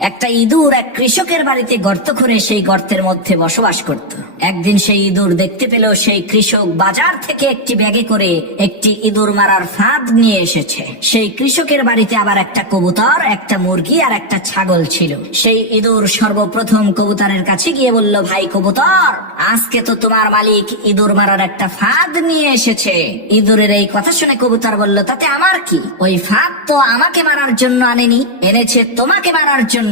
একটা ইঁদুর এক কৃষকের বাড়িতে গর্ত করে সেই গর্তের মধ্যে বসবাস করত। একদিন সেই ইঁদুর দেখতে পেল সেই কৃষক বাজার থেকে একটি ব্যাগে করে একটি ইঁদুর মারার ফাঁদ নিয়ে এসেছে। সেই কৃষকের বাড়িতে আবার একটা কবুতর, একটা মুরগি আর একটা ছাগল ছিল। সেই ইঁদুর সর্বপ্রথম কবুতরের কাছে গিয়ে বলল, ভাই কবুতর, আজকে তো তোমার মালিক ইঁদুর মারার একটা ফাঁদ নিয়ে এসেছে। ইঁদুরের এই কথা শুনে কবুতর বলল, তাতে আমার কি? ওই ফাঁদ তো আমাকে মারার জন্য আনেনি, এনেছে তোমাকে মারার জন্য।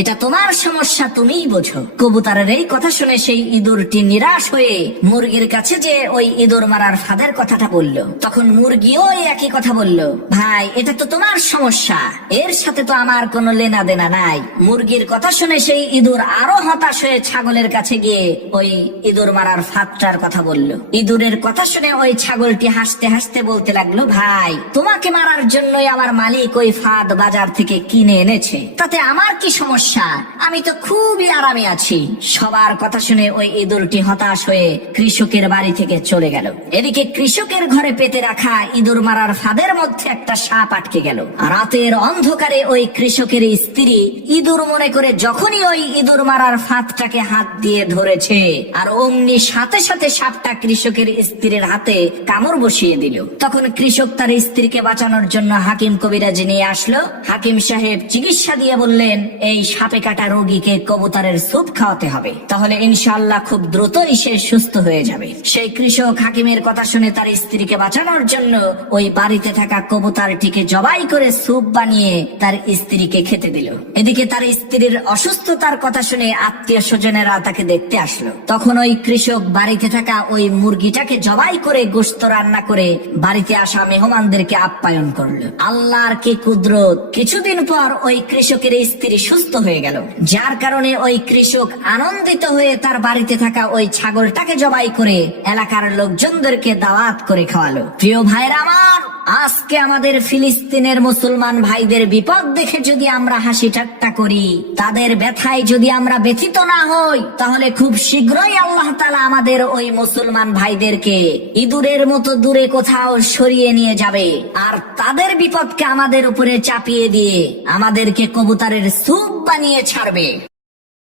এটা তোমার সমস্যা, তুমিই বোঝো। কবুতরের এই কথা শুনে সেই ইঁদুরটি নিরাশ হয়ে মুরগির কাছে যে ওই ইঁদুর মারার ফাঁদের কথাটা বলল। তখন মুরগিও একই কথা বলল, ভাই এটা তো তোমার সমস্যা, এর সাথে তো আমার কোনো লেনা দেনা নাই। মুরগির কথা শুনে সেই ইঁদুর আরো হতাশ হয়ে ছাগলের কাছে গিয়ে ওই ইঁদুর মারার ফাঁদটার কথা বলল। ইঁদুরের কথা শুনে ওই ছাগলটি হাসতে হাসতে বলতে লাগলো, ভাই তোমাকে মারার জন্যই আমার মালিক ওই ফাঁদ বাজার থেকে কিনে এনেছে, তাতে আমার কি সমস্যা? আমি তো খুবই আরামে আছি। সবার কথা শুনে ওই ইঁদুরটি হতাশ হয়ে কৃষকের বাড়ি থেকে চলে গেল। এদিকে কৃষকের ঘরে পেতে রাখা ইঁদুর মারার ফাঁদের মধ্যে একটা সাপ আটকে গেল। রাতের অন্ধকারে ওই কৃষকের স্ত্রী ইঁদুর মনে করে যখনই ওই ইঁদুর মারার ফাঁদটাকে হাত দিয়ে ধরেছে, আর অমনি সাথে সাথে সাপটা কৃষকের স্ত্রীর হাতে কামড় বসিয়ে দিল। তখন কৃষক তার স্ত্রীকে বাঁচানোর জন্য হাকিম কবিরাজ নিয়ে আসলো। হাকিম সাহেব চিকিৎসা দিয়ে বললেন, এই সাপে কাটা রোগীকে কবুতরের স্যুপ খাওয়াতে হবে, তাহলে ইনশাআল্লাহ খুব দ্রুতই সে সুস্থ হয়ে যাবে। সেই কৃষক হাকিমের কথা শুনে তার স্ত্রীকে বাঁচানোর জন্য ওই বাড়িতে থাকা কবুতরটিকে জবাই করে স্যুপ বানিয়ে তার স্ত্রীকে খেতে দিল। এদিকে তার স্ত্রীর অসুস্থতার কথা শুনে আত্মীয় স্বজনেরা তাকে দেখতে আসলো। তখন ওই কৃষক বাড়িতে থাকা ওই মুরগিটাকে জবাই করে গোশত রান্না করে বাড়িতে আসা মেহমানদেরকে আপ্যায়ন করলো। আল্লাহর কি কুদরত, কিছুদিন পর ওই কৃষকের স্ত্রী সুস্থ হয়ে গেল, যার কারণে ওই কৃষক আনন্দিত হয়ে তার বাড়িতে থাকা ওই ছাগলটাকে জবাই করে এলাকার লোকজনদেরকে দাওয়াত করে খাওয়ালো। প্রিয় ভাইরা আমার, আজকে আমাদের ফিলিস্তিনের মুসলমান ভাইদের বিপদ দেখে যদি আমরা হাসি ঠাট্টা করি, তাদের ব্যথায় যদি আমরা ব্যথিত না হই, তাহলে খুব শীঘ্রই আল্লাহ তাআলা আমাদের ওই মুসলমান ভাইদেরকে ইঁদুরের মতো দূরে কোথাও সরিয়ে নিয়ে যাবে, আর তাদের বিপদকে আমাদের উপরে চাপিয়ে দিয়ে আমাদেরকে কবুতরের স্যুপ বানিয়ে ছাড়বে।